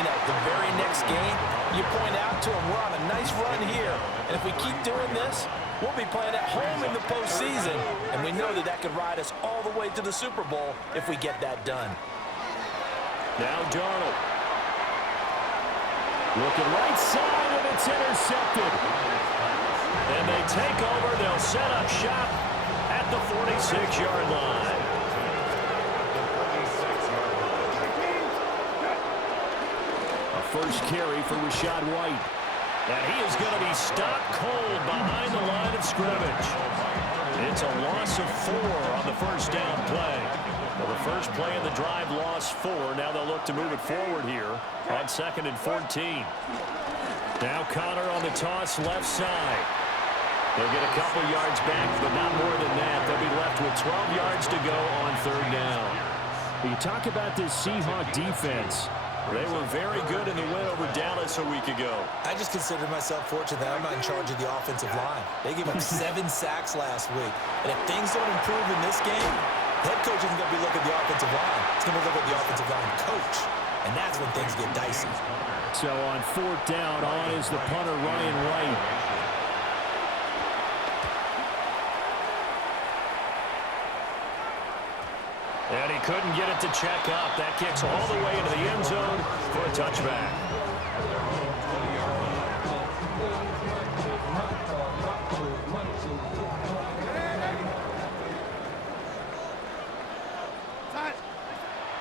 You know, the very next game, you point out to them, we're on a nice run here. And if we keep doing this, we'll be playing at home in the postseason. And we know that that could ride us all the way to the Super Bowl if we get that done. Now Darnold. Looking right side, and it's intercepted. And they take over. They'll set up shop at the 46-yard line. A first carry for Rachaad White. And he is going to be stopped cold behind the line of scrimmage. It's a loss of 4 on the first down play. Well, the first play of the drive lost 4. Now they'll look to move it forward here on 2nd and 14. Now Connor on the toss left side. They'll get a couple yards back, but not more than that. They'll be left with 12 yards to go on 3rd down. You talk about this Seahawk defense. They were very good in the win over Dallas a week ago. I just consider myself fortunate that I'm not in charge of the offensive line. They gave up 7 sacks last week. And if things don't improve in this game, the head coach isn't going to be looking at the offensive line. He's going to look at the offensive line coach. And that's when things get dicey. So on 4th down, on is the punter, Ryan White. And he couldn't get it to check up. That kicks all the way into the end zone for a touchback.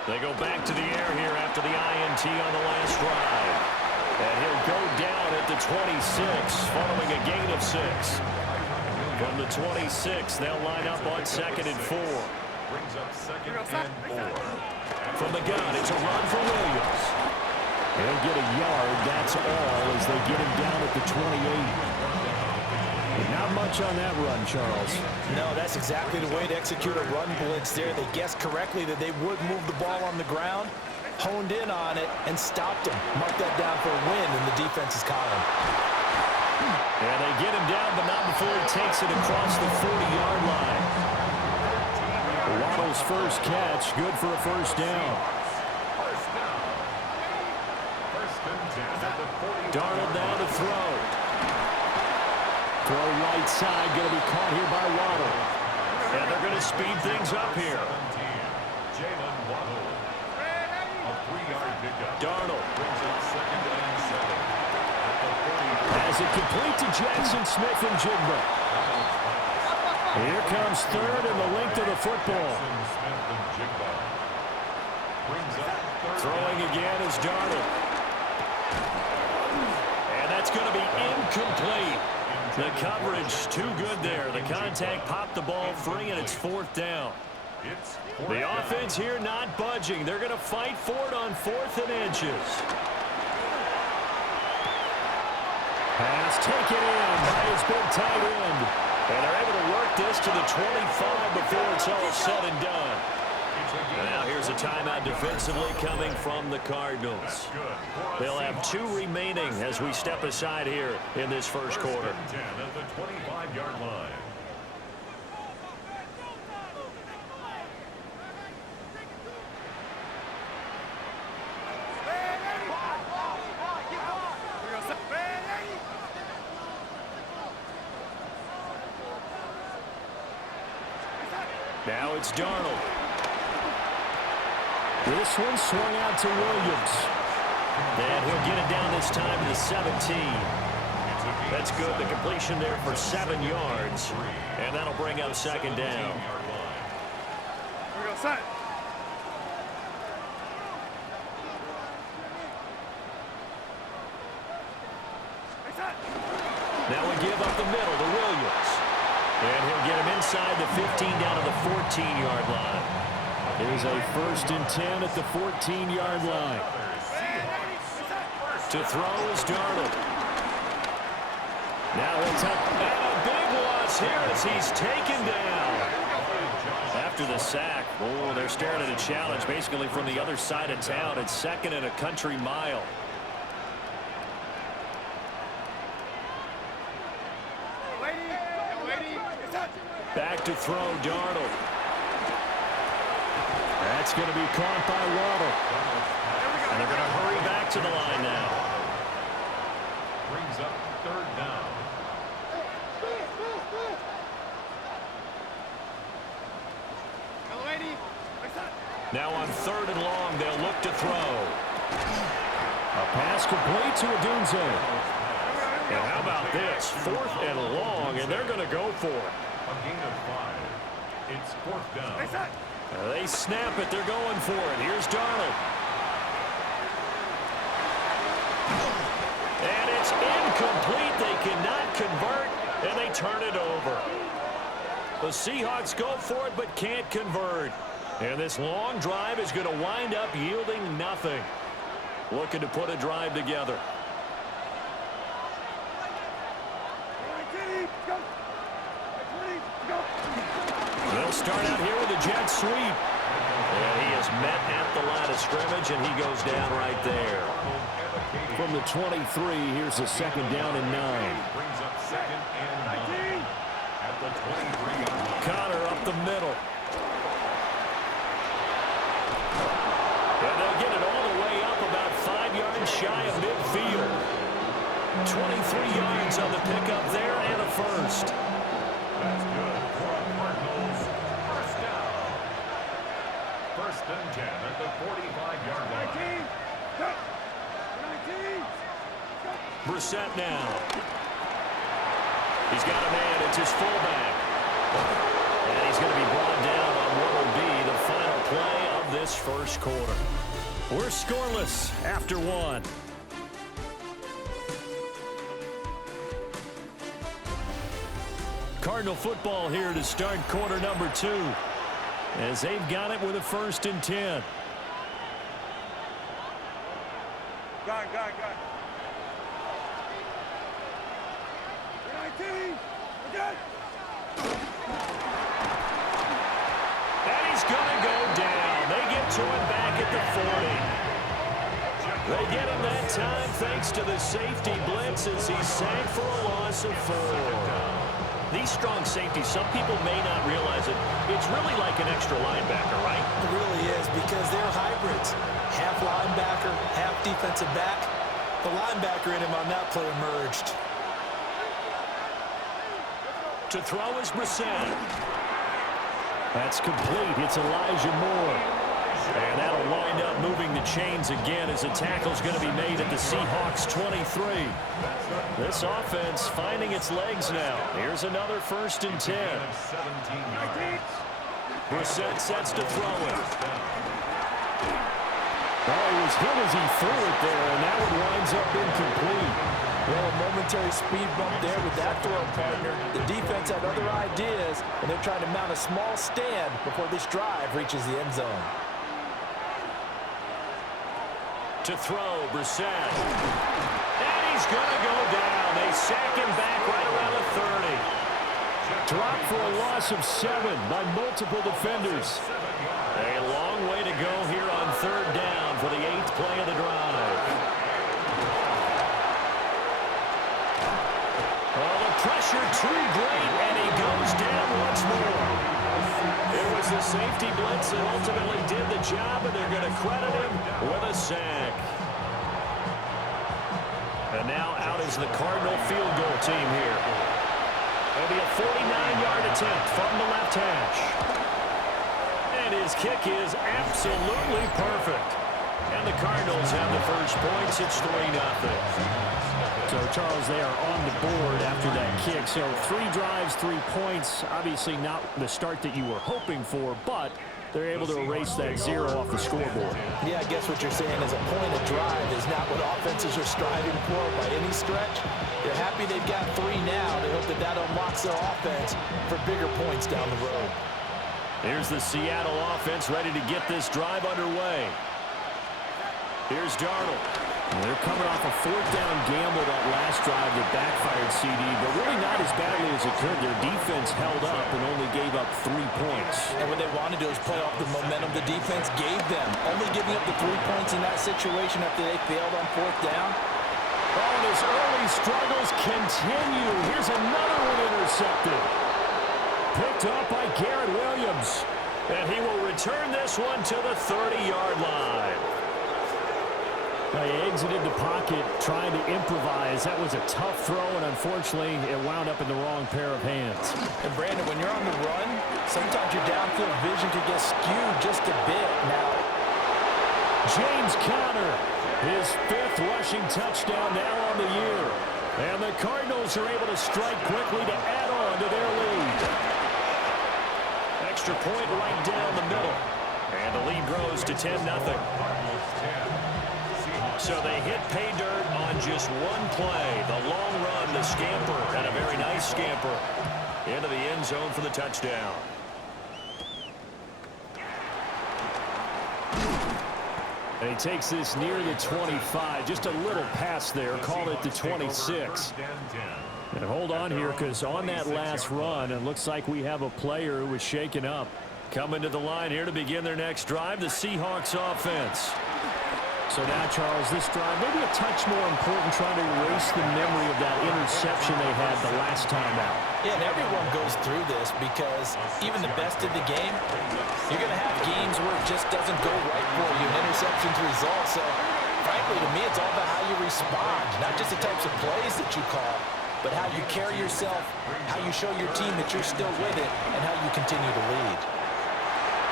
They go back to the air here after the INT on the last drive. And he'll go down at the 26, following a gain of 6. From the 26, they'll line up on 2nd and 4. Brings up 2nd and 4. From the gun, it's a run for Williams. He'll get a yard, that's all, as they get him down at the 28. Not much on that run, Charles. No, that's exactly the way to execute a run blitz there. They guessed correctly that they would move the ball on the ground, honed in on it, and stopped him. Mark that down for a win in the defense's column. And they get him down, but not before he takes it across the 40-yard line. Waddle's first catch, good for a first down. Darnold now to throw. Throw right side, going to be caught here by Waddle. And they're going to speed things up here. Darnold Brings up 2nd and 7. As it complete to Jackson Smith and Jigba. Here comes 3rd and the length of the football. Throwing again is Darnold. And that's going to be incomplete. The coverage too good there. The contact popped the ball free, and it's 4th down. The offense here not budging. They're going to fight for it on 4th and inches. Pass taken in by his big tight end. And they're able to work this to the 25 before it's all said and done. Now here's a timeout defensively coming from the Cardinals. They'll have 2 remaining as we step aside here in this first quarter. 10 at the 25-yard line. Now it's Darnold. This one swung out to Williams. And he'll get it down this time to the 17. That's good. The completion there for 7 yards. And that'll bring up 2nd down. Here we go, set. Now we give up the middle to Williams. And he'll get him inside the 15 down to the 14-yard line. Here's a 1st and 10 at the 14-yard line. To throw is Darnold. Now he'll take and a big loss here as he's taken down. After the sack, oh, they're staring at a challenge basically from the other side of town. It's 2nd and a country mile. Back to throw, Darnold. That's going to be caught by Waddle. And they're going to hurry back back to the line now. Brings up third down. Now on third and long, they'll look to throw. A pass complete to Odunze. And how about this? Fourth and long, and they're going to go for it. A gain of 5. It's fourth down. They snap it. They're going for it. Here's Darnold. And it's incomplete. They cannot convert, and they turn it over. The Seahawks go for it, but can't convert. And this long drive is going to wind up yielding nothing. Looking to put a drive together. They'll start out here with a jet sweep. And he is met at the line of scrimmage, and he goes down right there. From the 23, here's a second down and 9. Brings up second and 9. At the 23. Connor up the middle. And they'll get it all the way up about 5 yards shy of midfield. 23 yards on the pickup there and a first. That's good for a Cardinals first down. First and 10 at the 45-yard line. Brissett now. He's got a man. It's his fullback. And he's going to be brought down on what will be the final play of this first quarter. We're scoreless after one. Cardinal football here to start quarter number 2. As they've got it with a first and 10. Got it. 19. Again. And he's going to go down. They get to him back at the 40. They get him that time thanks to the safety blitz as he sank for a loss of 4. These strong safeties, some people may not realize it. It's really like an extra linebacker, right? It really is, because they're hybrids. Half linebacker, half defensive back. The linebacker in him on that play emerged. To throw is Brissett. That's complete. It's Elijah Moore. And that'll wind up moving the chains again as the tackle's going to be made at the Seahawks 23. This offense finding its legs now. Here's another first and 10. Brissett sets to throw it. Oh, he was hit as he threw it there, and that one winds up incomplete. Well, a momentary speed bump there with that throw partner. The defense had other ideas, and they're trying to mount a small stand before this drive reaches the end zone. To throw, Brissett. And he's going to go down. They sack him back right around the 30. Dropped for a loss of 7 by multiple defenders. A long way to go here on third down for the 8th play of the drive. Oh, the pressure too great, and he goes down once more. It was the safety blitz that ultimately did the job, and they're going to credit him with a sack. And now out is the Cardinal field goal team here. It'll be a 49-yard attempt from the left hash. And his kick is absolutely perfect. And the Cardinals have the first points. It's 3-0. So, Charles, they are on the board after that kick. So 3 drives, 3 points. Obviously not the start that you were hoping for, but they're able to erase that 0 off the scoreboard. Yeah, I guess what you're saying is a point of drive is not what offenses are striving for by any stretch. They're happy they've got 3 now. They hope that that unlocks their offense for bigger points down the road. Here's the Seattle offense ready to get this drive underway. Here's Darnold. They're coming off a 4th down gamble that last drive that backfired, CD, but really not as badly as it could. Their defense held up and only gave up 3 points. And what they wanted to do is play off the momentum the defense gave them. Only giving up the 3 points in that situation after they failed on 4th down. Oh, and his early struggles continue. Here's another one intercepted. Picked up by Garrett Williams. And he will return this one to the 30-yard line. He exited the pocket trying to improvise. That was a tough throw, and unfortunately, it wound up in the wrong pair of hands. And Brandon, when you're on the run, sometimes your downfield vision could get skewed just a bit. Now, James Conner, his 5th rushing touchdown now on the year. And the Cardinals are able to strike quickly to add on to their lead. Extra point right down the middle. And the lead grows to 10-0. So they hit pay dirt on just one play. The long run, the scamper, and a very nice scamper into the end zone for the touchdown. And he takes this near the 25. Just a little pass there. Call it the 26. And hold on here, because on that last run, it looks like we have a player who was shaken up. Coming to the line here to begin their next drive, the Seahawks offense. So now, Charles, this drive maybe a touch more important, trying to erase the memory of that interception they had the last time out. yeah, and everyone goes through this because even the best of the game, you're going to have games where it just doesn't go right for you. An interception's result. So, frankly, to me, it's all about how you respond, not just the types of plays that you call, but how you carry yourself, how you show your team that you're still with it, and how you continue to lead.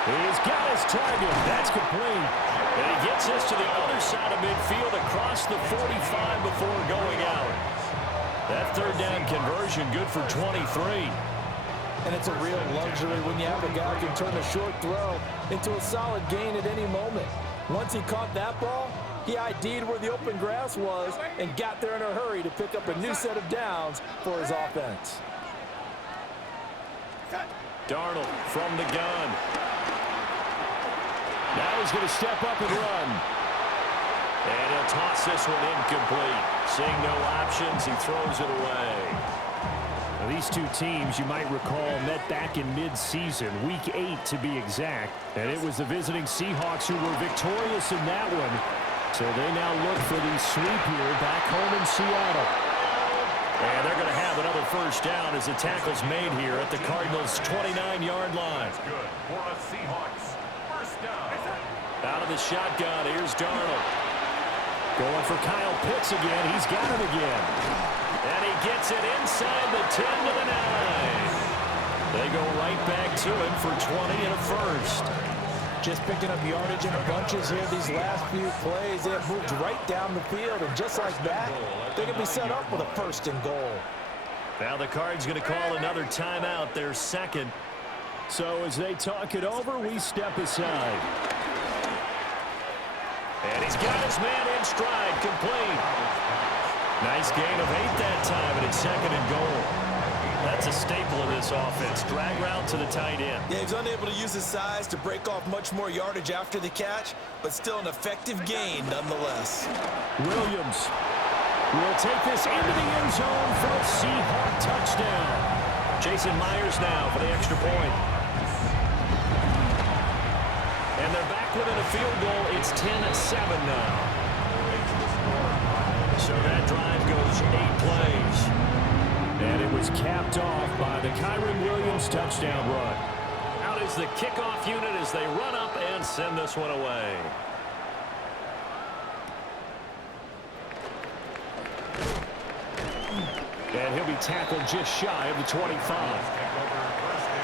He's got his target. That's complete. And he gets this to the other side of midfield across the 45 before going out. That third down conversion good for 23. And it's a real luxury when you have a guy who can turn a short throw into a solid gain at any moment. Once he caught that ball, he ID'd where the open grass was and got there in a hurry to pick up a new set of downs for his offense. Darnold from the gun. Now he's going to step up and run. And he'll toss this one incomplete. Seeing no options, he throws it away. Now, these two teams, you might recall, met back in mid-season, Week 8 to be exact. And it was the visiting Seahawks who were victorious in that one. So they now look for the sweep here back home in Seattle. And they're going to have another first down as the tackle's made here at the Cardinals' 29-yard line. Good for the Seahawks. First down. Out of the shotgun, here's Darnold. Going for Kyle Pitts again. He's got him again. And he gets it inside the 10 to the 9. They go right back to him for 20 and a first. Just picking up yardage in bunches here these last few plays. They have moved right down the field, and just like that, they're going to be set up with a first and goal. Now the Cards going to call another timeout, their second. So as they talk it over, we step aside. And he's got his man in stride, complete. Nice gain of 8 that time, and it's second and goal. That's a staple of this offense. Drag route to the tight end. Yeah, he's unable to use his size to break off much more yardage after the catch, but still an effective gain nonetheless. Williams will take this into the end zone for a Seahawk touchdown. Jason Myers now for the extra point. And they're back within a field goal. It's 10-7 now. So that drive goes 8 plays. And it was capped off by the Kyren Williams touchdown run. Out is the kickoff unit as they run up and send this one away. And he'll be tackled just shy of the 25.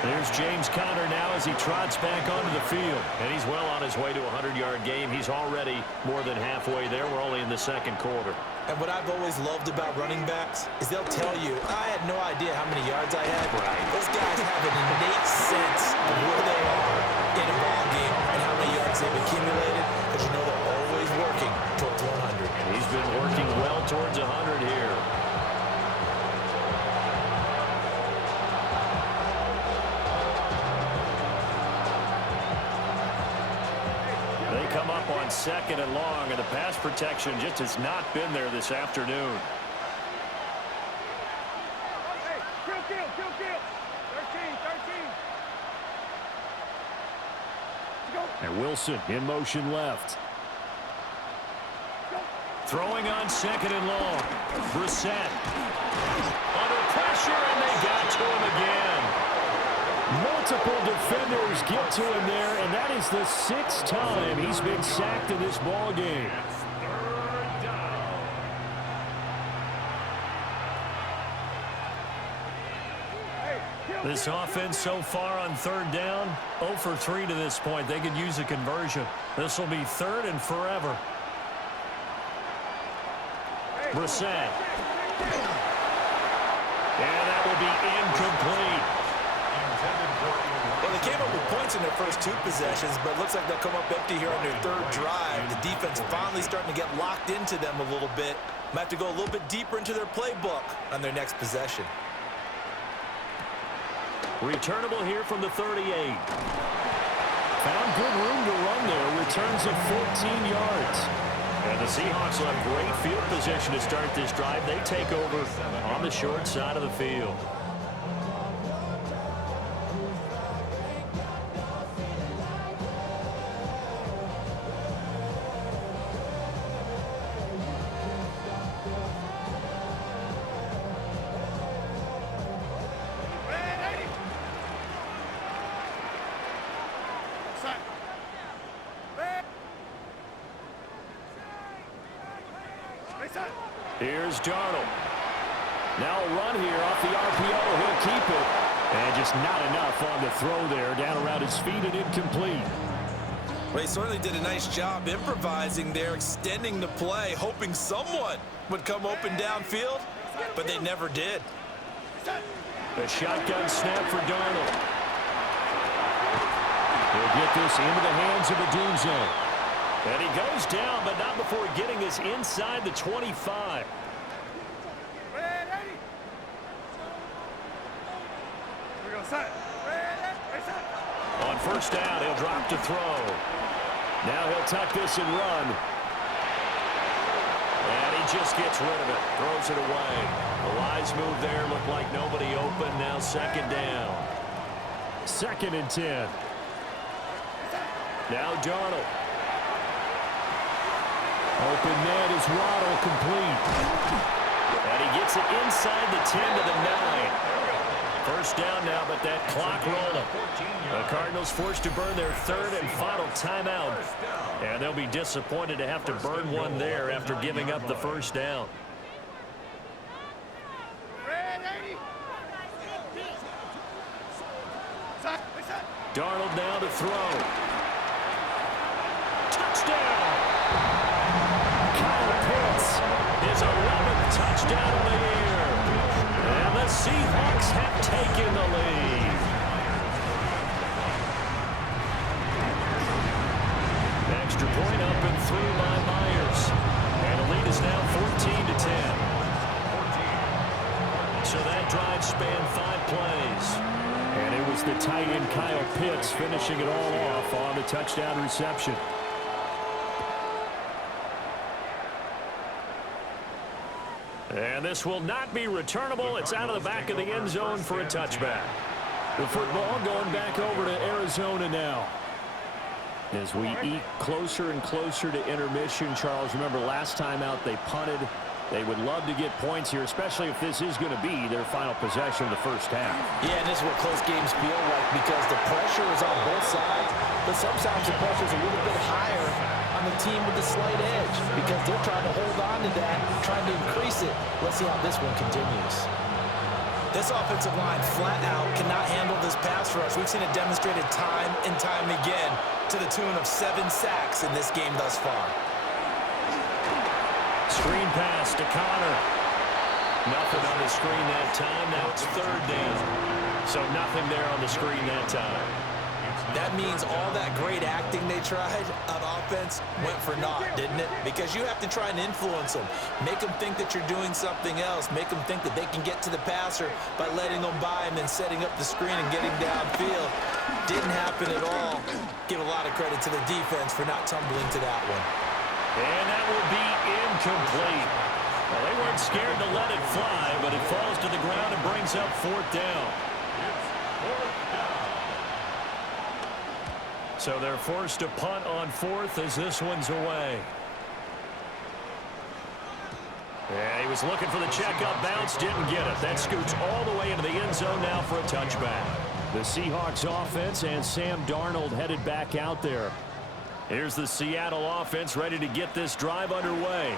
There's James Conner now as he trots back onto the field. And he's well on his way to a 100-yard game. He's already more than halfway there. We're only in the second quarter. And what I've always loved about running backs is they'll tell you, I had no idea how many yards I had. Right. Those guys have an innate sense of where they are in a ball game and how many yards they've accumulated, because you know they're always working towards 100. He's been working well towards 100 here. They come up on second and long, and the pass protection just has not been there this afternoon. Kill. 13. And Wilson in motion left. Throwing on second and long. Brissett. Under pressure, and they got to him again. Multiple defenders get to him there, and that is the 6th time he's been sacked in this ball game. This offense so far on third down, 0 for 3 to this point. They could use a conversion. This will be third and forever. Brissett. And that will be incomplete. Well, they came up with points in their first 2 possessions, but it looks like they'll come up empty here on their third drive. The defense finally starting to get locked into them a little bit. Might have to go a little bit deeper into their playbook on their next possession. Returnable here from the 38. Found good room to run there. Returns of 14 yards. And the Seahawks will have great field position to start this drive. They take over on the short side of the field. Here's Darnold. Now a run here off the RPO. He'll keep it. And just not enough on the throw there. Down around his feet and incomplete. Well, he certainly did a nice job improvising there, extending the play, hoping someone would come open downfield, but they never did. A shotgun snap for Darnold. He'll get this into the hands of the doom zone. And he goes down, but not before getting this inside the 25. On first down, he'll drop to throw. Now he'll tuck this and run. And he just gets rid of it. Throws it away. The wise move there. Looked like nobody open. Now second down. 2nd and 10. Now Darnold. Open man is Waddle, complete. And he gets it inside the 10 to the 9. First down now, but that clock rolling. The Cardinals forced to burn their third and final timeout. And they'll be disappointed to have to burn one there after giving up the first down. Darnold now to throw. Touchdown! Kyle Pitts, his 11th touchdown of the year. And the Seahawks have taken the lead. Extra point up and through by Myers. And the lead is now 14-10. So that drive spanned 5 plays. And it was the tight end Kyle Pitts finishing it all off on the touchdown reception. And this will not be returnable. It's out of the back of the end zone for a touchback. The football going back over to Arizona now. As we eat closer and closer to intermission, Charles, remember last time out they punted. They would love to get points here, especially if this is going to be their final possession of the first half. Yeah, and this is what close games feel like because the pressure is on both sides, but sometimes the pressure is a little bit higher on the team with the slight edge because they're trying to hold on to that, trying to increase it. Let's see how this one continues. This offensive line flat out cannot handle this pass rush. We've seen it demonstrated time and time again to the tune of 7 sacks in this game thus far. Screen pass to Connor. Nothing on the screen that time. Now it's third down. So nothing there on the screen that time. That means all that great acting they tried on offense went for naught, didn't it? Because you have to try and influence them. Make them think that you're doing something else. Make them think that they can get to the passer by letting them by and then setting up the screen and getting downfield. Didn't happen at all. Give a lot of credit to the defense for not tumbling to that one. And that will be incomplete. Well, they weren't scared to let it fly, but it falls to the ground and brings up fourth down. So they're forced to punt on fourth as this one's away. Yeah, he was looking for the checkup bounce, didn't get it. That scoots all the way into the end zone now for a touchback. The Seahawks offense and Sam Darnold headed back out there. Here's the Seattle offense ready to get this drive underway.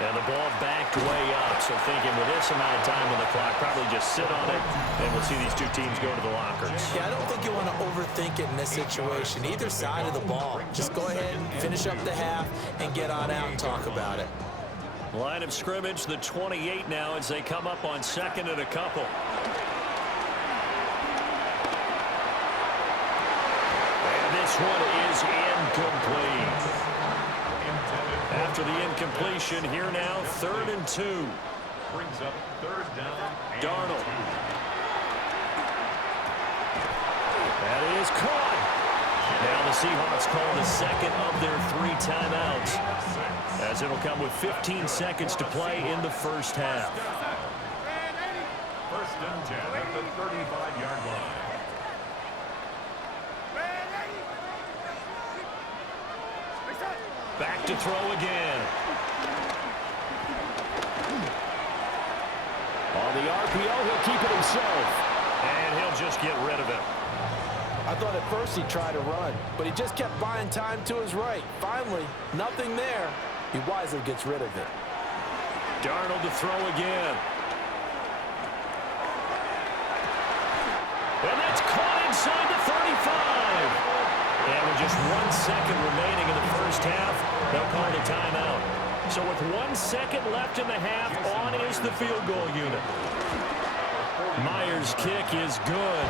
And the ball backed way up. So thinking with this amount of time on the clock, probably just sit on it, and we'll see these two teams go to the lockers. Yeah, I don't think you want to overthink it in this situation. Either side of the ball. Just go ahead and finish up the half and get on out and talk about it. Line of scrimmage, the 28 now as they come up on second and a couple. And this one is incomplete. After the incompletion, here now, 3rd and 2. Brings up 3rd down. Darnold. That is caught. Now the Seahawks call the second of their 3 timeouts, as it'll come with 15 seconds to play in the first half. 1st and 10 at the 35-yard line. Back to throw again. On the RPO, he'll keep it himself. And he'll just get rid of it. I thought at first he tried to run, but he just kept buying time to his right. Finally, nothing there. He wisely gets rid of it. Darnold to throw again. And that's caught inside the 35. And with just 1 second remaining in the first half, they'll call the timeout. So with 1 second left in the half, on is the field goal unit. Myers' kick is good.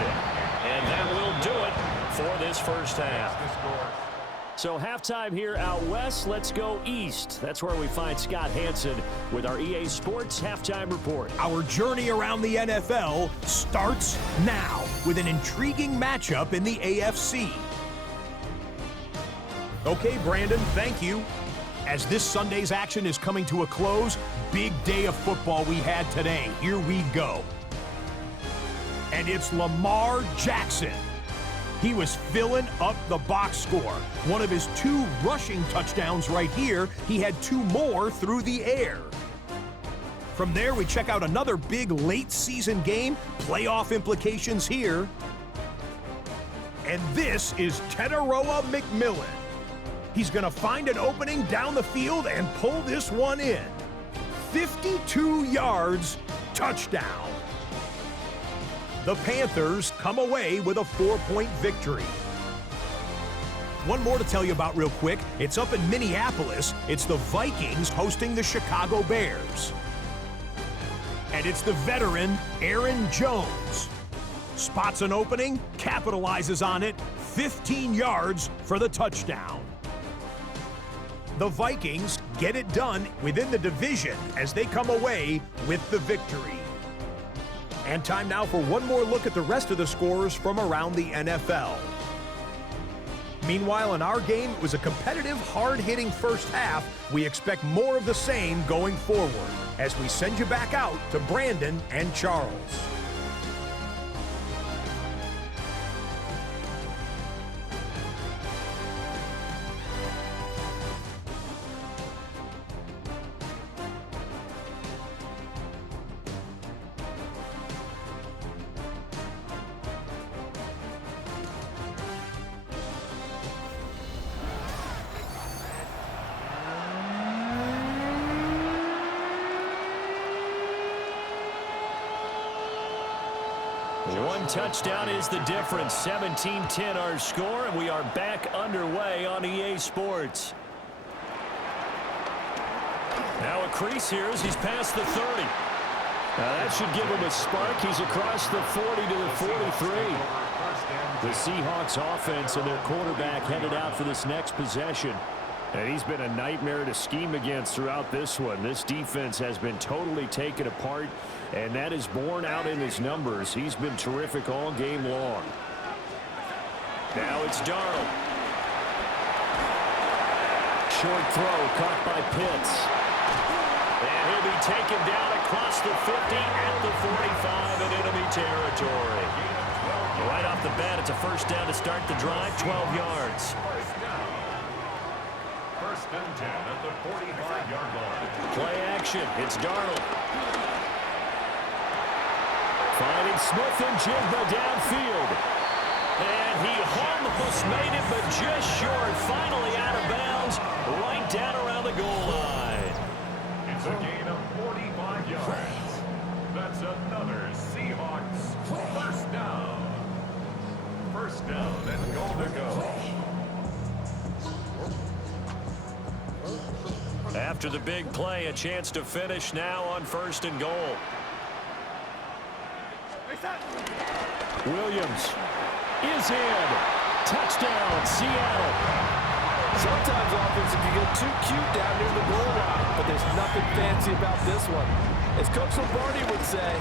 And that will do it for this first half. So halftime here out west. Let's go east. That's where we find Scott Hansen with our EA Sports Halftime Report. Our journey around the NFL starts now with an intriguing matchup in the AFC. Okay, Brandon, thank you. As this Sunday's action is coming to a close, big day of football we had today. Here we go. And it's Lamar Jackson. He was filling up the box score. One of his 2 rushing touchdowns right here. He had 2 more through the air. From there, we check out another big late season game. Playoff implications here. And this is Teteroa McMillan. He's going to find an opening down the field and pull this one in. 52 yards, touchdown. The Panthers come away with a 4-point victory. One more to tell you about real quick. It's up in Minneapolis. It's the Vikings hosting the Chicago Bears. And it's the veteran Aaron Jones. Spots an opening, capitalizes on it, 15 yards for the touchdown. The Vikings get it done within the division as they come away with the victory. And time now for one more look at the rest of the scores from around the NFL. Meanwhile, in our game, it was a competitive, hard-hitting first half. We expect more of the same going forward as we send you back out to Brandon and Charles. One touchdown is the difference. 17-10 our score, and we are back underway on EA Sports. Now a crease here as he's past the 30. That should give him a spark. He's across the 40 to the 43. The Seahawks offense and their quarterback headed out for this next possession. And he's been a nightmare to scheme against throughout this one. This defense has been totally taken apart, and that is borne out in his numbers. He's been terrific all game long. Now it's Darnold. Short throw caught by Pitts. And he'll be taken down across the 50 at the 45 in enemy territory. Right off the bat, it's a first down to start the drive, 12 yards. First and 10 at the 45-yard line. Play action. It's Darnold. Finding Smith and Jigba downfield. And he almost made it, but just short. Finally out of bounds, right down around the goal line. After the big play, a chance to finish now on 1st and goal. Williams is in. Touchdown, Seattle. Sometimes offense can get too cute down near the goal line, but there's nothing fancy about this one. As Coach Lombardi would say,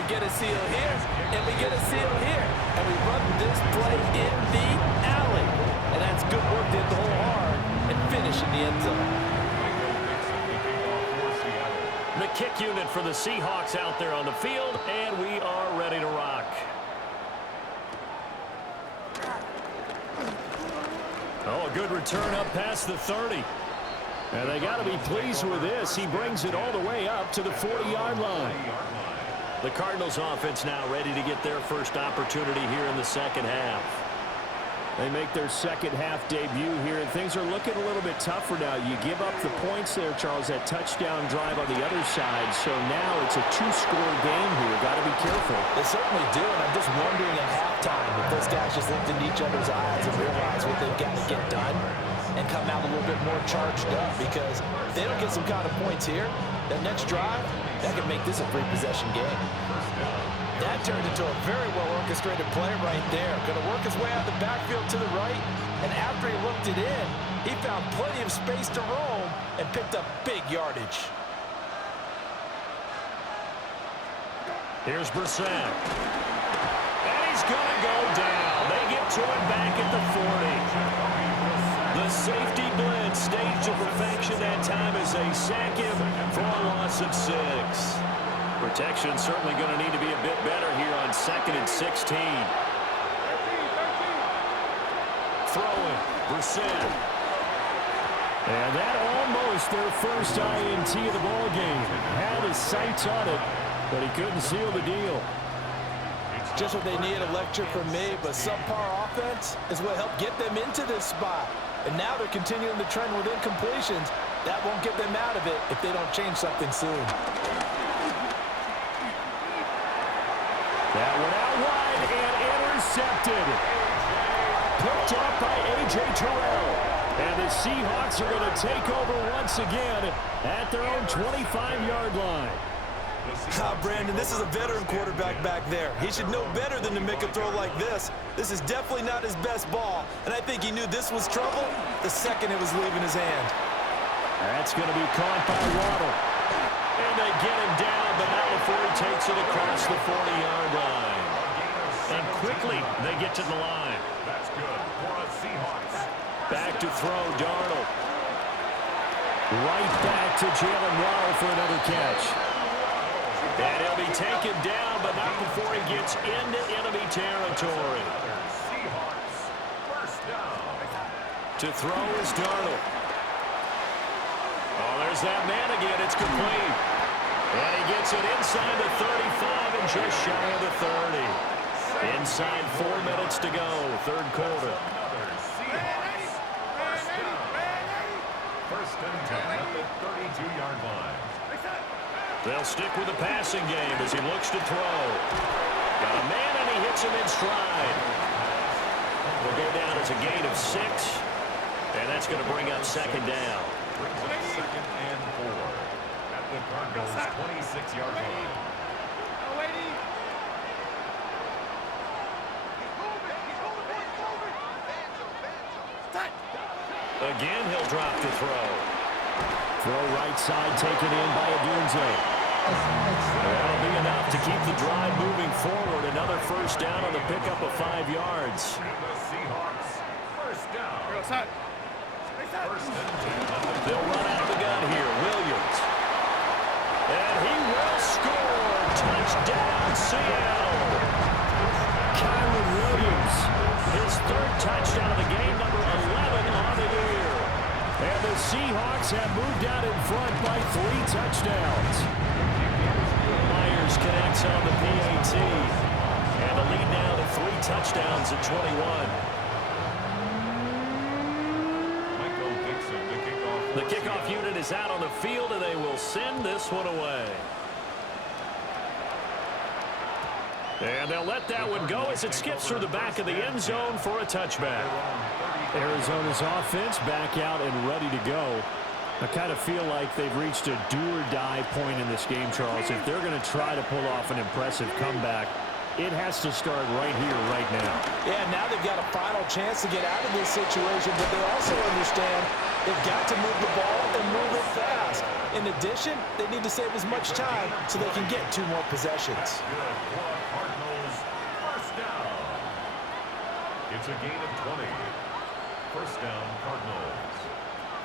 we get a seal here, and we get a seal here, and we run this play in the alley. And that's good work to hit the hole hard and finish in the end zone. The kick unit for the Seahawks out there on the field, and we are ready to rock. Oh, a good return up past the 30. And they got to be pleased with this. He brings it all the way up to the 40-yard line. The Cardinals offense now ready to get their first opportunity here in the second half. They make their second half debut here, and things are looking a little bit tougher now. You give up the points there, Charles, that touchdown drive on the other side. So now it's a two-score game here. Got to be careful. They certainly do, and I'm just wondering at halftime if those guys just looked into each other's eyes and realized what they've got to get done and come out a little bit more charged up, because if they don't get some kind of points here, that next drive, that could make this a three-possession game. That turned into a very well-orchestrated play right there. Going to work his way out of the backfield to the right, and after he looked it in, he found plenty of space to roam and picked up big yardage. Here's Brissett. And he's going to go down. They get to it back at the 40. The safety blitz staged to perfection that time as they sack him for a loss of 6. Protection certainly going to need to be a bit better here on 2nd and 16. Throwing, Brissett. And that almost their first INT of the ball game. Had his sights on it, but he couldn't seal the deal. Just what they need, a lecture from me, but subpar offense is what helped get them into this spot. And now they're continuing the trend with incompletions. That won't get them out of it if they don't change something soon. That one out wide and intercepted. Picked up by A.J. Terrell. And the Seahawks are going to take over once again at their own 25-yard line. Brandon, this is a veteran quarterback back there. He should know better than to make a throw like this. This is definitely not his best ball, and I think he knew this was trouble the second it was leaving his hand. That's going to be caught by Waddle. And they get him down, but not before he takes it across the 40-yard line. And quickly, they get to the line. That's good for a Seahawks. Back to throw, Darnold. Right back to Jalen Waddle for another catch. And he'll be taken down, but not before he gets into enemy territory. Seahawks. First down. To throw is Darnold. Oh, there's that man again. It's complete. And he gets it inside the 35 and just shy of the 30. Inside 4 minutes to go, third quarter. Another Seahawks. First down. First and 10 at the 32-yard line. They'll stick with the passing game as he looks to throw. Got a man, and he hits him in stride. Will go down as a gain of 6, and that's going to bring up second down. Brings up second and 4 at the Cardinals' 26-yard line. Again, he'll drop to throw. Throw right side taken in by Adunze. That'll be enough to keep the drive moving forward. Another first down on the pickup of 5 yards. And the Seahawks. First down. First and 10. They'll run out of the gun here. Williams. And he will score. Touchdown, Seattle. Kyron Williams. His 3rd touchdown of the game, number 11 on the year. And the Seahawks have moved out in front by 3 touchdowns. Myers connects on the PAT. And the lead now to 3 touchdowns at 21. The kickoff unit is out on the field, and they will send this one away. And they'll let that one go as it skips through the back of the end zone for a touchback. Arizona's offense back out and ready to go. I kind of feel like they've reached a do-or-die point in this game, Charles. If they're going to try to pull off an impressive comeback, it has to start right here, right now. Yeah, now they've got a final chance to get out of this situation, but they also understand they've got to move the ball and move it fast. In addition, they need to save as much time so they can get 2 more possessions. Cardinals, first down. It's a gain of 20. First down, Cardinals.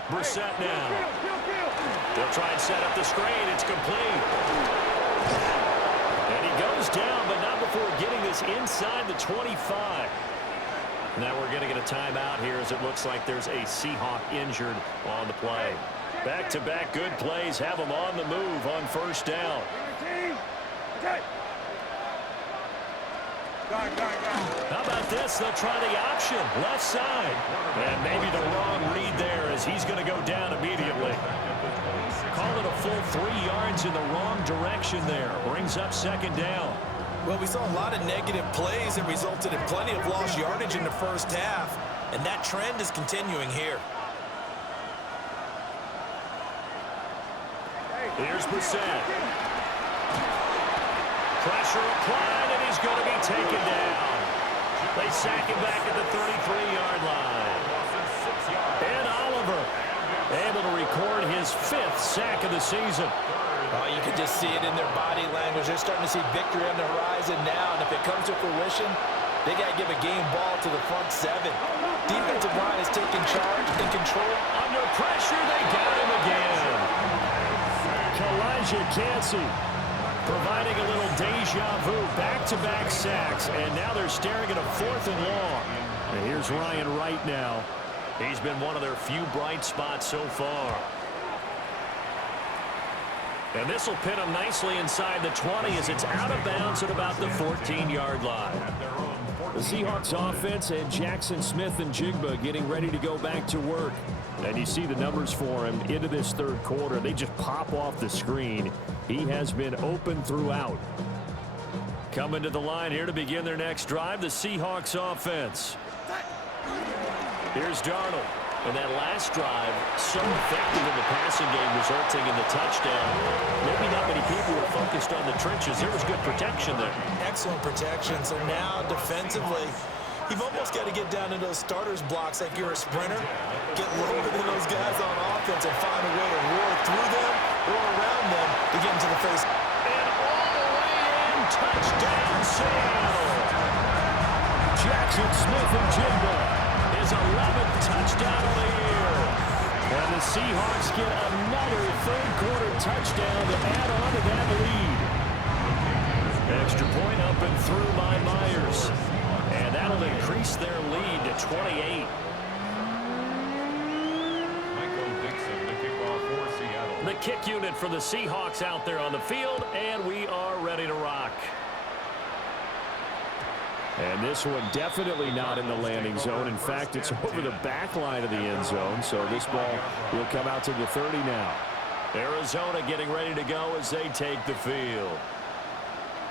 Brissett now. They'll try and set up the screen. It's complete. And he goes down, but not before getting this inside the 25. Now we're going to get a timeout here as it looks like there's a Seahawk injured on the play. Back-to-back good plays have them on the move on first down. How about this? They'll try the option, left side. And maybe the wrong read there as he's going to go down immediately. Call it a full 3 yards in the wrong direction there. Brings up second down. Well, we saw a lot of negative plays that resulted in plenty of lost yardage in the first half, and that trend is continuing here. Here's Brissett. Pressure applied, and he's going to be taken down. They sack him back at the 33-yard line. And Oliver able to record his 5th sack of the season. You can just see it in their body language. They're starting to see victory on the horizon now, and if it comes to fruition, they got to give a game ball to the front 7. Defensive line is taking charge and control. Under pressure, they got him again. Elijah Cansey providing a little deja vu, back-to-back sacks, and now they're staring at a 4th and long. And here's Ryan Wright now. He's been one of their few bright spots so far. And this will pin him nicely inside the 20 as it's out of bounds at about the 14-yard line. The Seahawks offense and Jackson Smith and Jigba getting ready to go back to work. And you see the numbers for him into this 3rd quarter. They just pop off the screen. He has been open throughout. Coming to the line here to begin their next drive, the Seahawks offense. Here's Darnold. And that last drive, so effective in the passing game, resulting in the touchdown. Maybe not many people were focused on the trenches. There was good protection there. Excellent protection. So now, defensively, you've almost got to get down into those starters blocks like you're a sprinter. Get lower than those guys on offense and find a way to roar through them or around them to get into the face. And all the way in, touchdown, Seattle. Jackson Smith and Jigba. His 11th touchdown of the year. And the Seahawks get another 3rd quarter touchdown to add on to that lead. Extra point up and through by Myers. And that'll increase their lead to 28. The kick unit for the Seahawks out there on the field, and we are ready to rock. And this one definitely not in the landing zone. In fact, it's over the back line of the end zone, so this ball will come out to the 30 now. Arizona getting ready to go as they take the field.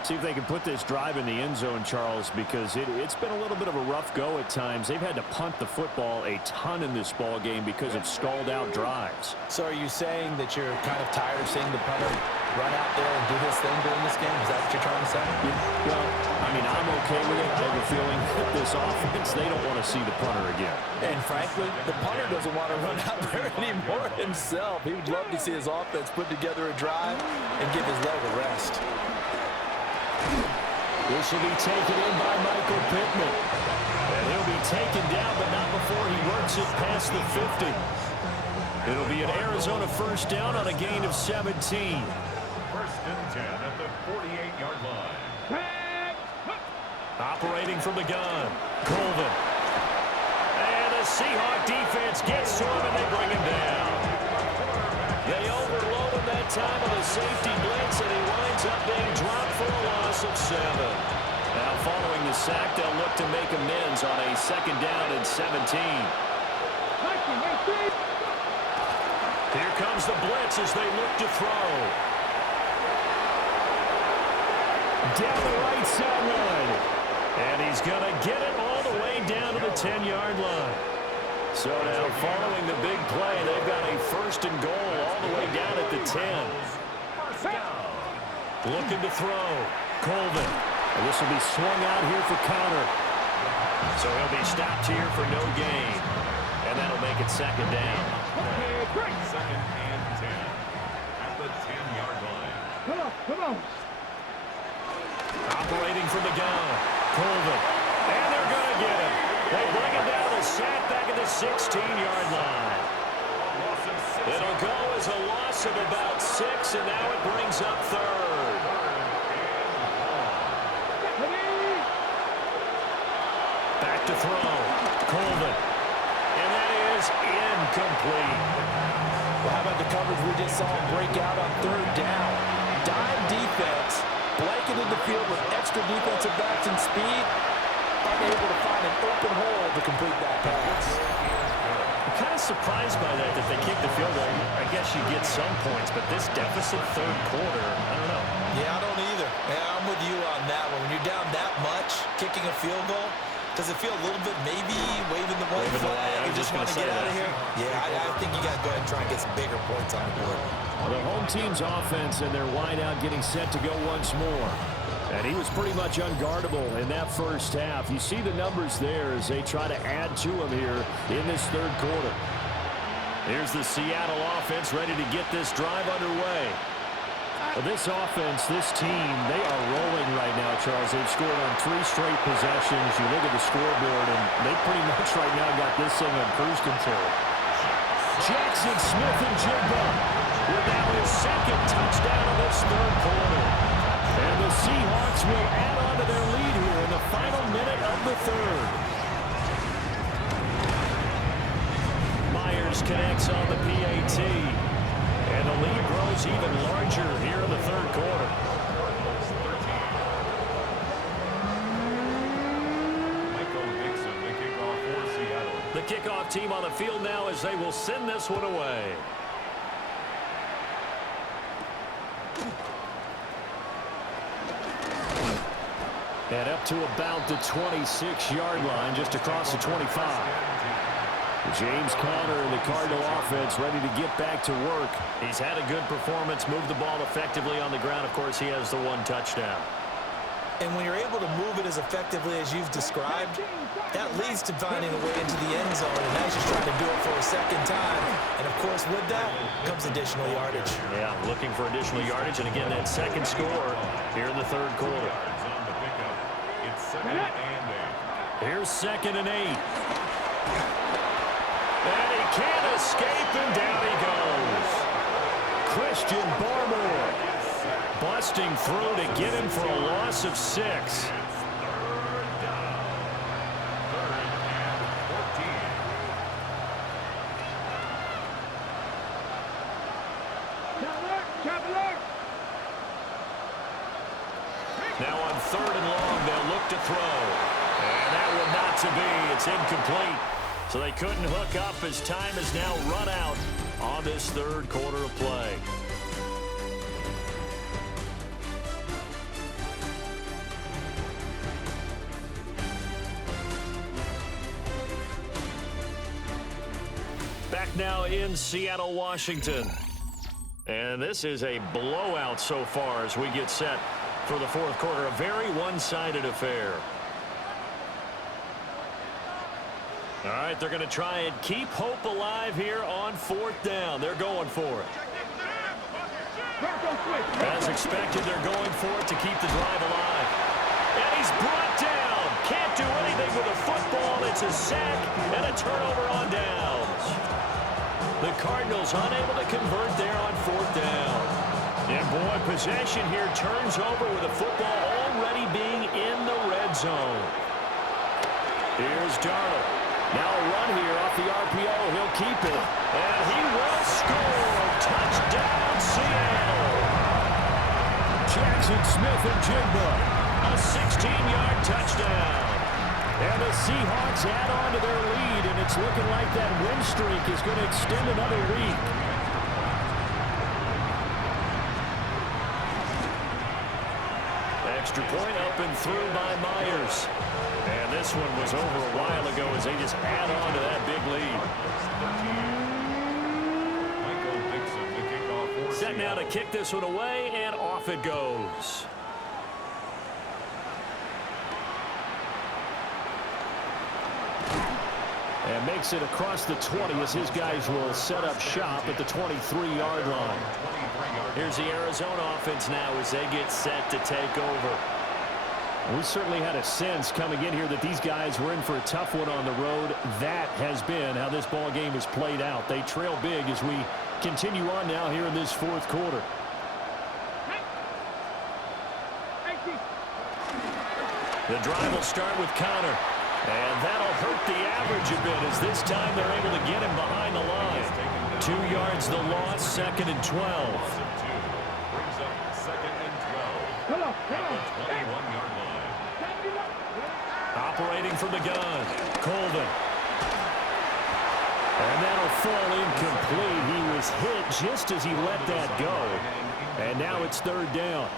See if they can put this drive in the end zone, Charles, because it's been a little bit of a rough go at times. They've had to punt the football a ton in this ball game because of stalled-out drives. So are you saying that you're kind of tired of seeing the punter run out there and do his thing during this game? Is that what you're trying to say? Yeah, well, I mean, I'm okay with it. I have a feeling that this offense, they don't want to see the punter again. And frankly, the punter doesn't want to run out there anymore himself. He would love to see his offense put together a drive and give his leg a rest. This will be taken in by Michael Pittman. And he'll be taken down, but not before he works it past the 50. It'll be an Arizona first down on a gain of 17. First and 10 at the 48-yard line. Operating from the gun, Colvin. And the Seahawk defense gets to him, and they bring him down. They overload him that time with a safety blitz, and he winds up being dropped for a loss of 7. Now, following the sack, they'll look to make amends on a second down and 17. Here comes the blitz as they look to throw. Down the right sideline. And he's going to get it all the way down to the 10-yard line. So now following the big play, they've got a first and goal all the way down at the 10. Looking to throw. Colvin. And this will be swung out here for counter. So he'll be stopped here for no gain. And that'll make it second down. Second and 10 at the 10-yard line. Come on. Operating from the gun. Colvin. And they're going to get him. They bring him down to sack back at the 16-yard line. It'll go as a loss of about 6, and now it brings up third. Back to throw. Colvin. And that is incomplete. Well, how about the coverage we just saw break out on third down? Dime defense, blanketed the field with extra defensive backs and speed, unable to find an open hole to complete that pass. I'm kind of surprised by that they kicked the field goal. I guess you get some points, but this deficit third quarter, I don't know. Yeah, I don't either. Yeah, I'm with you on that one. When you're down that much, kicking a field goal, does it feel a little bit maybe waving the white flag and just want to get out of here? Yeah, I think you got to go ahead and try and get some bigger points on the board. Well, the home team's offense and their wideout getting set to go once more. And he was pretty much unguardable in that first half. You see the numbers there as they try to add to him here in this third quarter. Here's the Seattle offense ready to get this drive underway. Well, this offense, this team, they are rolling right now, Charles. They've scored on 3 straight possessions. You look at the scoreboard, and they pretty much right now got this thing on cruise control. Jackson Smith-Njigba with now his second touchdown of this third quarter. And the Seahawks will add on to their lead here in the final minute of the third. Myers connects on the PAT. And the lead grows even larger here in the third quarter. The kickoff team on the field now as they will send this one away. And up to about the 26-yard line, just across the 25. James Conner and the Cardinal offense ready to get back to work. He's had a good performance, moved the ball effectively on the ground. Of course, he has the 1 touchdown. And when you're able to move it as effectively as you've described, that leads to finding a way into the end zone. And now he's just trying to do it for a second time. And, of course, with that comes additional yardage. Yeah, looking for additional yardage. And, again, that second score here in the third quarter. Here's 2nd and 8. And he can't escape, and down he goes. Christian Barmore busting through to get him for a loss of 6. Now on 3rd and long, they'll look to throw. And that one not to be. It's incomplete. So they couldn't hook up as time has now run out on this third quarter of play. Back now in Seattle, Washington. And this is a blowout so far as we get set for the fourth quarter. A very one-sided affair. All right, they're going to try and keep hope alive here on 4th down. They're going for it. As expected, they're going for it to keep the drive alive. And he's brought down. Can't do anything with a football. It's a sack and a turnover on downs. The Cardinals unable to convert there on 4th down. And boy, possession here turns over with the football already being in the red zone. Here's Darnold. Now a run here off the RPO. He'll keep it. And he will score. Touchdown, Seattle. Jackson Smith-Njigba. A 16-yard touchdown. And the Seahawks add on to their lead, and it's looking like that win streak is going to extend another week. Extra point up and through by Myers. And this one was over a while ago as they just add on to that big lead. Set now to kick this one away, and off it goes. And makes it across the 20 as his guys will set up shop at the 23-yard line. Here's the Arizona offense now as they get set to take over. We certainly had a sense coming in here that these guys were in for a tough one on the road. That has been how this ball game has played out. They trail big as we continue on now here in this fourth quarter. The drive will start with Connor. And that'll hurt the average a bit as this time they're able to get him behind the line. 2 yards the loss, 2nd and 12. Brings up 2nd and 12. At the 21-yard line. Operating from the gun, Colvin. And that'll fall incomplete. He was hit just as he let that go. And now it's 3rd down.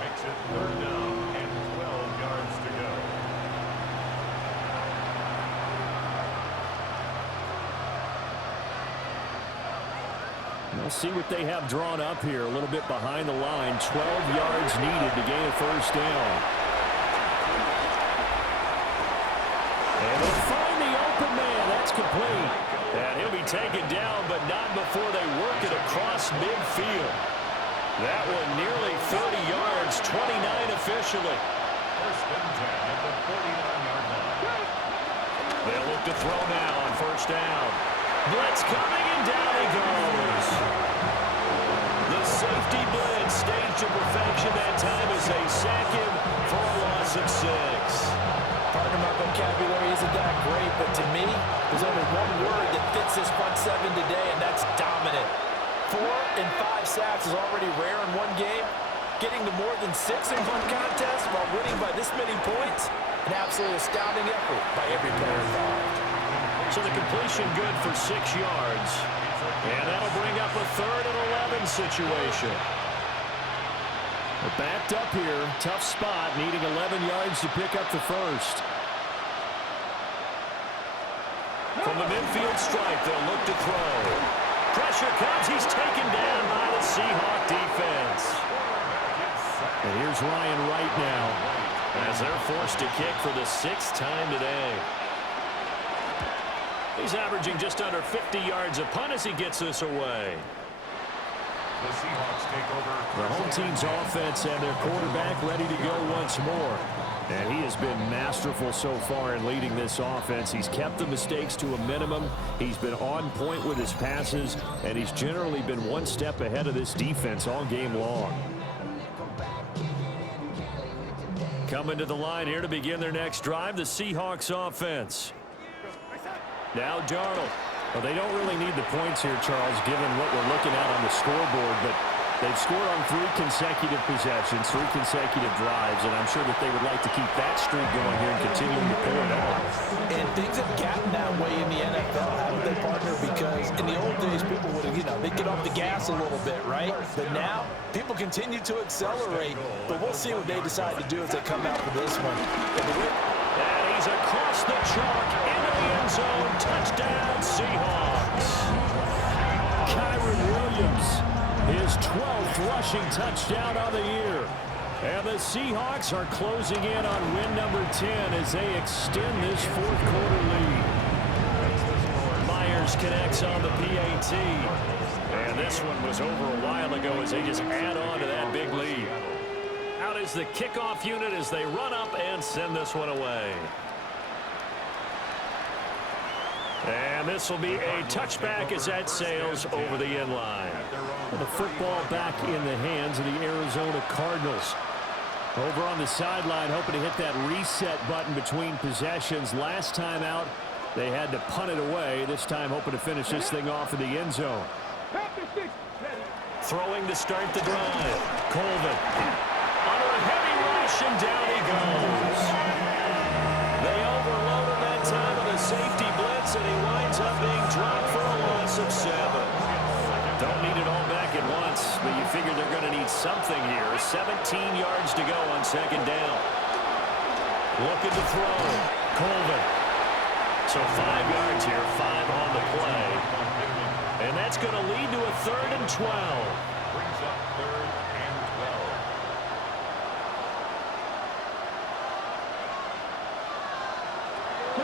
Makes it 3rd down and 12 yards to go. We'll see what they have drawn up here. A little bit behind the line. 12 yards needed to gain a 1st down. And they'll find the open man. That's complete. And he'll be taken down, but not before they work it across midfield. That one nearly 30 yards, 29 officially. 1st and 10 at the 49-yard line. They'll look to throw now on 1st down. Blitz coming, and down he goes. The safety blitz staged to perfection that time as they sack him for a loss of 6. Partner, my vocabulary isn't that great, but to me, there's only one word that fits this front seven today, and that's dominant. 4 and 5 sacks is already rare in one game. Getting to more than 6 in one contest while winning by this many points, an absolutely astounding effort by every player involved. So the completion good for 6 yards. And that'll bring up a 3rd and 11 situation. They're backed up here. Tough spot, needing 11 yards to pick up the 1st. From the midfield stripe, they'll look to throw. Pressure comes. He's taken down by the Seahawk defense. And here's Ryan Wright now, as they're forced to kick for the 6th time today. He's averaging just under 50 yards a punt as he gets this away. The Seahawks take over. the home team's offense and their quarterback ready to go once more. And he has been masterful so far in leading this offense. He's kept the mistakes to a minimum. He's been on point with his passes, and he's generally been one step ahead of this defense all game long. Coming to the line here to begin their next drive, the Seahawks offense. Now Darnold. Well, they don't really need the points here, Charles, given what we're looking at on the scoreboard, but they've scored on 3 consecutive possessions, 3 consecutive drives, and I'm sure that they would like to keep that streak going here and continuing to pull it out. And things have gotten that way in the NFL, haven't they, partner? Because in the old days, people would have, they'd get off the gas a little bit, right? But now, people continue to accelerate, but we'll see what they decide to do as they come out for this one. And he's across the chalk into the end zone. Touchdown, Seahawks. Kyron Williams, his 12th rushing touchdown on the year. And the Seahawks are closing in on win number 10 as they extend this fourth quarter lead. Myers connects on the PAT. And this one was over a while ago as they just add on to that big lead. Out is the kickoff unit as they run up and send this one away. And this will be a touchback as that sails over the end line. The football back in the hands of the Arizona Cardinals. Over on the sideline, hoping to hit that reset button between possessions. Last time out, they had to punt it away. This time, hoping to finish this thing off in the end zone. Throwing to start the drive. Colvin. Under a heavy rush, and down he goes. They overloaded that time with a safety blitz, and he winds up being dropped for a loss of 7. Don't need it all back at once, but you figure they're going to need something here. 17 yards to go on second down. Looking to throw. Colvin. So 5 yards here, 5 on the play. And that's going to lead to a 3rd and 12. Brings up 3rd and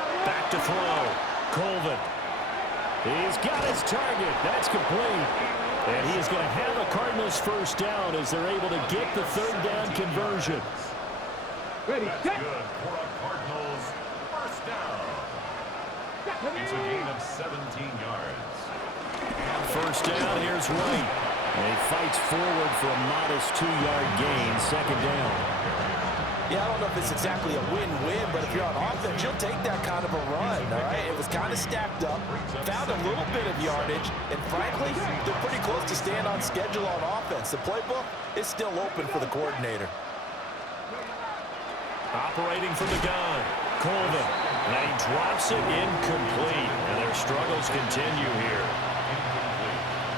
12. Back to throw. Colvin. He's got his target. That's complete. And he is going to have a Cardinals first down as they're able to get the 3rd down conversion. Ready, That's set. good for a Cardinals first down. It's a gain of 17 yards. First down, here's White. And he fights forward for a modest 2-yard gain, second down. Yeah, I don't know if it's exactly a win-win, but if you're on offense, you'll take that kind of a run, all right? It was kind of stacked up, found a little bit of yardage, and frankly, they're pretty close to staying on schedule on offense. The playbook is still open for the coordinator. Operating from the gun, Colvin. And he drops it incomplete, and their struggles continue here.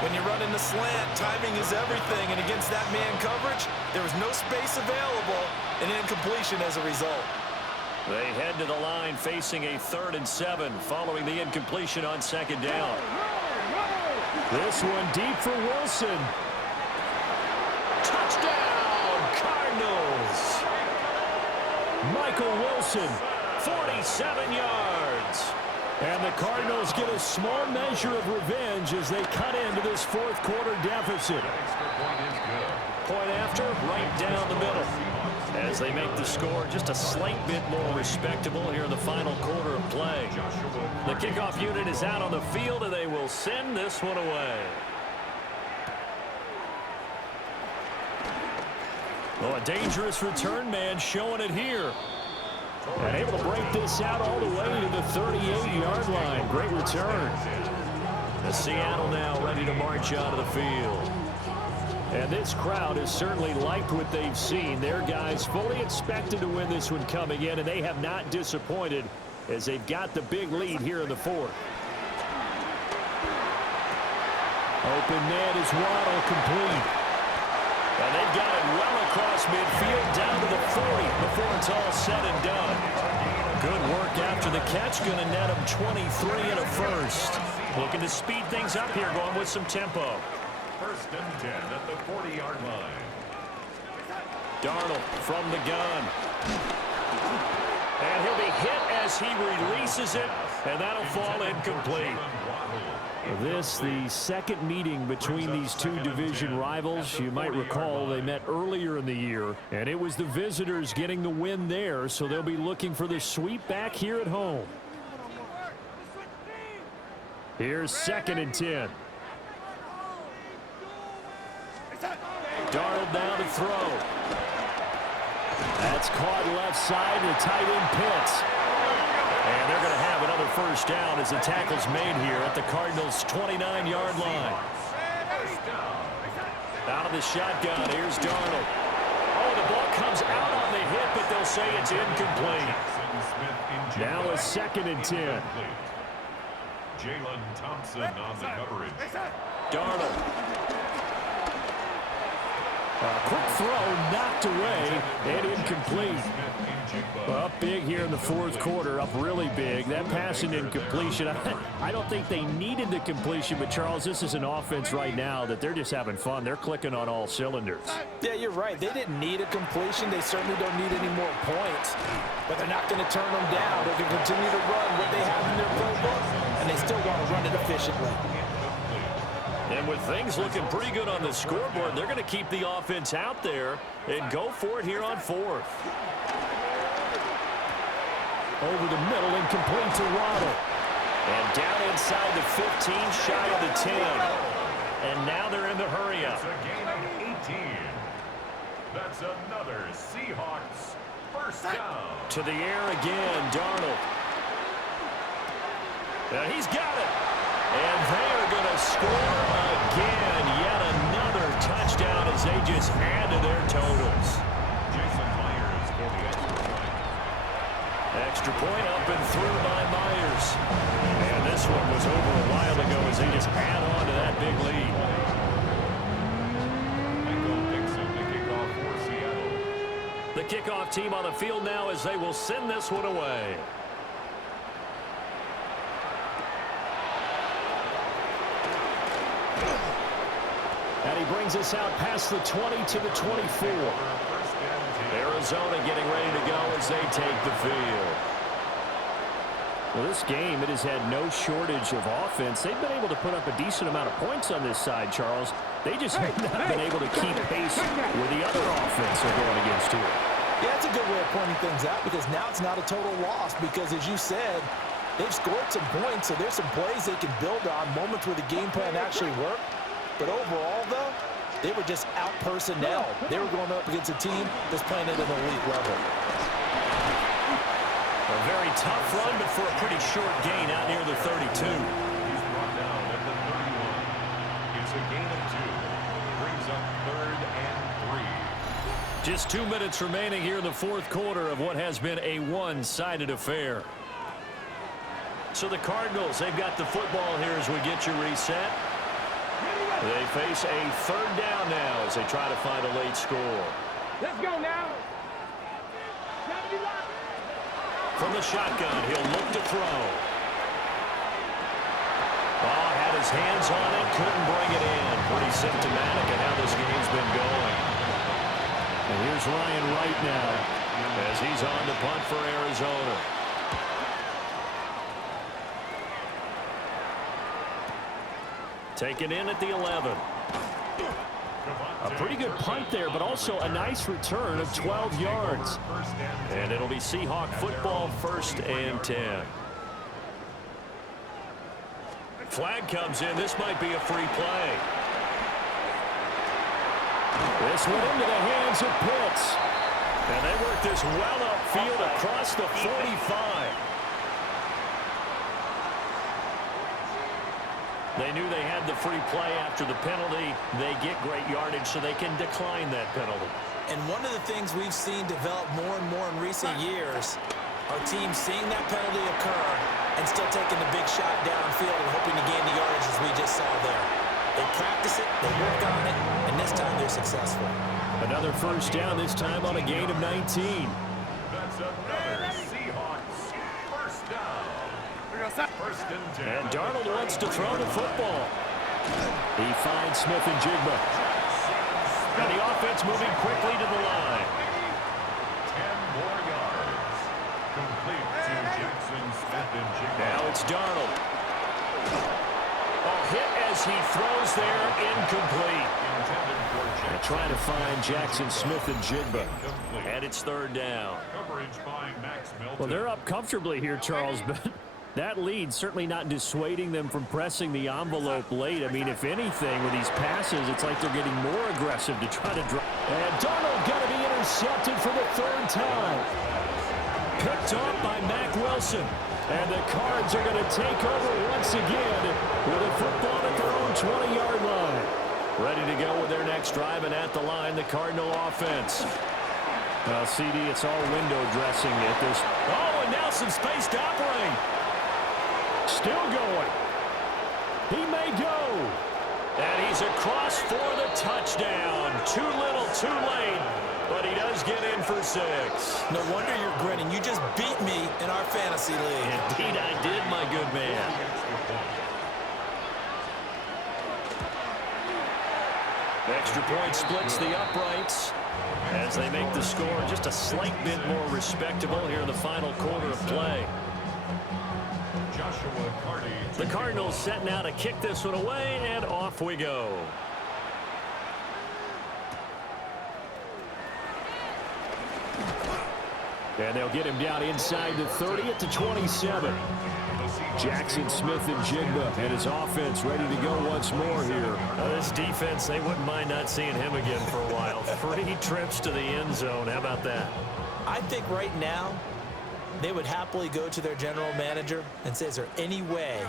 When you run in the slant, timing is everything, and against that man coverage, there was no space available, and incompletion as a result. They head to the line facing a 3rd and 7 following the incompletion on second down. This one deep for Wilson. Touchdown, Cardinals! Michael Wilson, 47 yards. And the Cardinals get a small measure of revenge as they cut into this 4th quarter deficit. Point after, right down the middle. As they make the score just a slight bit more respectable here in the final quarter of play. The kickoff unit is out on the field, and they will send this one away. Well, a dangerous return man showing it here. And able to break this out all the way to the 38-yard line. Great return. The Seattle now ready to march out of the field. And this crowd has certainly liked what they've seen. Their guys fully expected to win this one coming in, and they have not disappointed as they've got the big lead here in the 4th. Open net is Waddle complete. And they've got it well across midfield down to the 40 before it's all said and done. Good work after the catch. Going to net him 23 and a first. Looking to speed things up here, going with some tempo. 1st and 10 at the 40-yard line. Darnold from the gun. And he'll be hit as he releases it, and that'll fall incomplete. This, the second meeting between these two division rivals. You might recall they met earlier in the year, and it was the visitors getting the win there, so they'll be looking for the sweep back here at home. Here's 2nd and 10. Darnold down to throw. That's caught left side, the tight end Pitts. And they're going to have another first down as the tackle's made here at the Cardinals' 29-yard line. Out of the shotgun, here's Darnold. Oh, the ball comes out on the hit, but they'll say it's incomplete. Now a 2nd and 10. Jalen Thompson on the coverage. Darnold. Quick throw knocked away and incomplete. Up big here in the 4th quarter, up really big. That pass and incompletion, I don't think they needed the completion, but Charles, this is an offense right now that they're just having fun. They're clicking on all cylinders. Yeah, you're right. They didn't need a completion. They certainly don't need any more points, but they're not going to turn them down. They can continue to run what they have in their playbook, and they still want to run it efficiently. And with things looking pretty good on the scoreboard, they're going to keep the offense out there and go for it here on 4th. Over the middle and complete to Waddle. And down inside the 15, shy of the 10. And now they're in the hurry up. It's a gain of 18. That's another Seahawks first down. To the air again, Darnold. He's got it. And they are going to score again. Yet another touchdown as they just add to their totals. Jason Myers for the extra point. Extra point up and through by Myers. And this one was over a while ago as they just add on to that big lead. The kickoff team on the field now as they will send this one away. And he brings us out past the 20 to the 24. Arizona getting ready to go as they take the field. Well, this game, it has had no shortage of offense. They've been able to put up a decent amount of points on this side, Charles. They just have not been able to keep pace with the other offense they're going against here. Yeah, that's a good way of pointing things out because now it's not a total loss because, as you said, they've scored some points, so there's some plays they can build on, moments where the game plan actually worked. But overall, though, they were just out-personnel. They were going up against a team that's playing at an elite level. A very tough run, but for a pretty short gain out near the 32. He's brought down at the 31. It's a gain of 2. Brings up 3rd and 3. Just 2 minutes remaining here in the fourth quarter of what has been a one-sided affair. So the Cardinals, they've got the football here as we get you reset. They face a 3rd down now as they try to find a late score. Let's go now. From the shotgun, he'll look to throw. Oh, had his hands on it, couldn't bring it in. Pretty symptomatic of how this game's been going. And here's Ryan Wright now as he's on to punt for Arizona. Taken in at the 11. a pretty good punt there, but also a nice return of 12 yards. And it'll be Seahawk football, 1st and 10. Flag comes in. This might be a free play. This went into the hands of Pitts. And they work this well upfield across the 45. They knew they had the free play after the penalty. They get great yardage so they can decline that penalty. And one of the things we've seen develop more and more in recent years are teams seeing that penalty occur and still taking the big shot downfield and hoping to gain the yardage as we just saw there. They practice it, they work on it, and this time they're successful. Another 1st down, this time on a gain of 19. That's another Seahawks 1st down. 1st and 10. And Darnold wants to throw the football. He finds Smith and Jigba. And the offense moving quickly to the line. 10 more yards. Complete to Jackson Smith and Jigba. Now it's Darnold. A hit as he throws there, incomplete. They're trying to find Jackson Smith and Jigba. And it's 3rd down. Coverage by Max Melton. Well, they're up comfortably here, Charles, but that lead certainly not dissuading them from pressing the envelope late. I mean, if anything, with these passes, it's like they're getting more aggressive to try to drive. And Darnold got to be intercepted for the 3rd time. Picked off by Mack Wilson. And the Cards are going to take over once again with a football at their own 20-yard line. Ready to go with their next drive, and at the line, the Cardinal offense. Well, CD, it's all window dressing at this. Oh, and now some space to operate. Still going. He may go. And he's across for the touchdown. Too little, too late. But he does get in for 6. No wonder you're grinning. You just beat me in our fantasy league. Indeed I did, my good man. Extra point splits the uprights as they make the score just a slight bit more respectable here in the final quarter of play. The Cardinals set now to kick this one away, and off we go. And they'll get him down inside the 30 at the 27. Jackson Smith and Jigba and his offense ready to go once more here. This defense, they wouldn't mind not seeing him again for a while. 3 trips to the end zone. How about that? I think right now they would happily go to their general manager and say, is there any way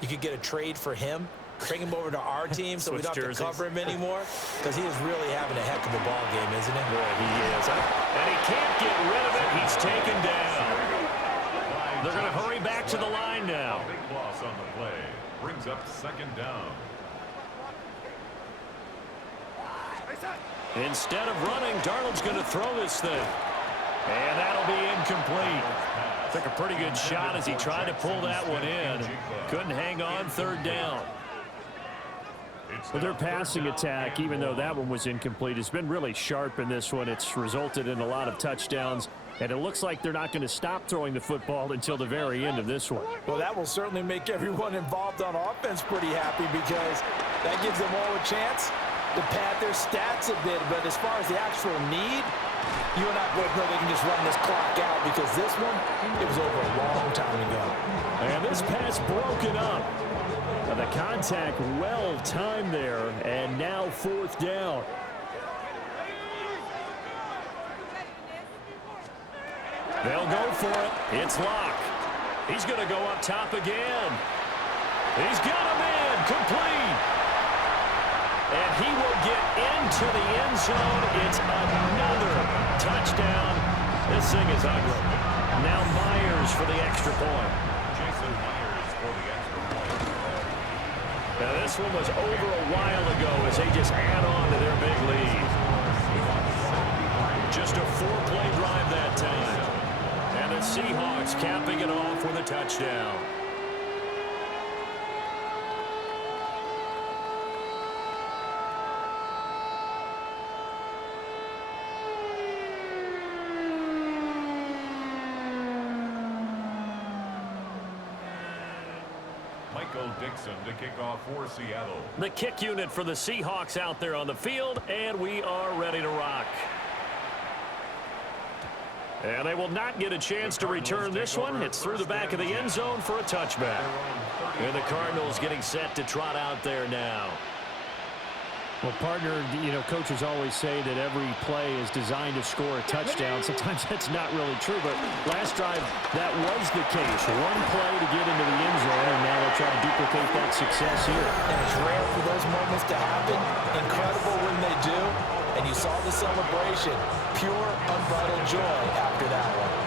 you could get a trade for him? Bring him over to our team so we don't have to cover him anymore? Because he is really having a heck of a ball game, isn't he? Boy, he is. And he can't get rid of it. He's taken down. They're going to hurry back to the line now. Big loss on the play. Brings up 2nd down. Instead of running, Darnold's going to throw this thing. And that'll be incomplete. Took a pretty good shot as he tried to pull that one in. Couldn't hang on, third down. Well, their passing attack, even though that one was incomplete, has been really sharp in this one. It's resulted in a lot of touchdowns, and it looks like they're not going to stop throwing the football until the very end of this one. Well, that will certainly make everyone involved on offense pretty happy because that gives them all a chance to pad their stats a bit. But as far as the actual need, you and I both know they can just run this clock out because this one, it was over a long time ago. And this pass broken up. The contact well timed there, and now fourth down. They'll go for it. It's Locke. He's going to go up top again. He's got him in. Complete. And he will get into the end zone. It's another touchdown. This thing is ugly. Now Myers for the extra point. Jason Myers for the extra point. Now this one was over a while ago as they just add on to their big lead. Just a 4-play drive that time. And the Seahawks capping it off with a touchdown. Dixon to kick off for Seattle. The kick unit for the Seahawks out there on the field, and we are ready to rock. And they will not get a chance to return this one. It's through the back of the end zone for a touchback. And the Cardinals getting set to trot out there now. Well, partner, you know, coaches always say that every play is designed to score a touchdown. Sometimes that's not really true, but last drive, that was the case. One play to get into the end zone, and now they'll try to duplicate that success here. And it's rare for those moments to happen. Incredible when they do. And you saw the celebration. Pure, unbridled joy after that one.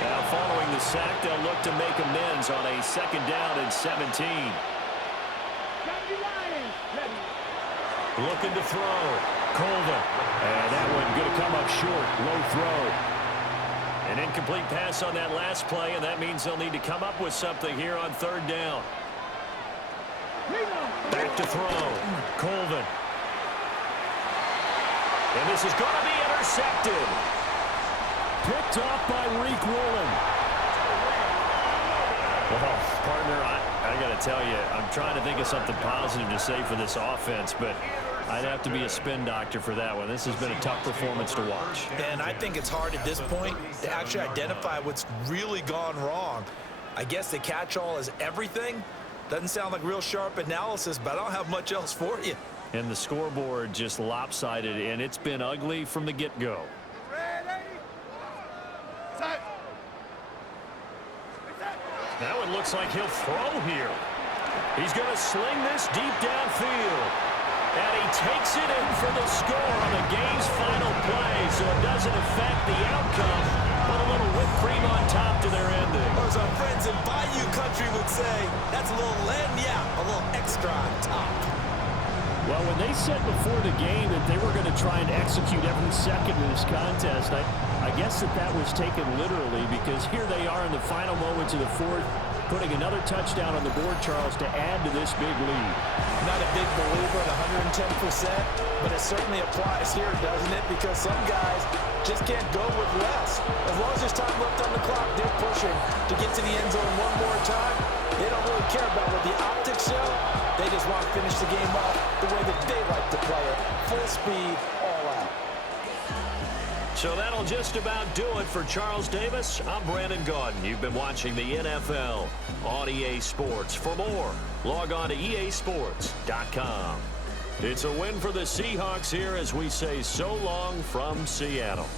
Now following the sack, they'll look to make amends on a 2nd down and 17. Looking to throw. Colvin. And that one going to come up short. Low throw. An incomplete pass on that last play, and that means they'll need to come up with something here on 3rd down. Back to throw. Colvin. And this is going to be intercepted. Picked off by Reek Woolen. Well, partner, I got to tell you, I'm trying to think of something positive to say for this offense, but I'd have to be a spin doctor for that one. This has been a tough performance to watch. And I think it's hard at this point to actually identify what's really gone wrong. I guess the catch-all is everything. Doesn't sound like real sharp analysis, but I don't have much else for you. And the scoreboard just lopsided, and it's been ugly from the get-go. Now it looks like he'll throw here. He's going to sling this deep downfield. And he takes it in for the score on the game's final play, so it doesn't affect the outcome, but a little whipped cream on top to their ending. Or as our friends in Bayou Country would say, that's a little lagniappe, a little extra on top. Well, when they said before the game that they were going to try and execute every second of this contest, I guess that was taken literally, because here they are in the final moments of the 4th, putting another touchdown on the board, Charles, to add to this big lead. Not a big believer at 110%, but it certainly applies here, doesn't it? Because some guys just can't go with less. As long as there's time left on the clock, they're pushing to get to the end zone one more time. They don't really care about what the optics show. They just want to finish the game off the way that they like to play it. Full speed, all out. So that'll just about do it for Charles Davis. I'm Brandon Gaudin. You've been watching the NFL on EA Sports. For more, log on to easports.com. It's a win for the Seahawks here as we say so long from Seattle.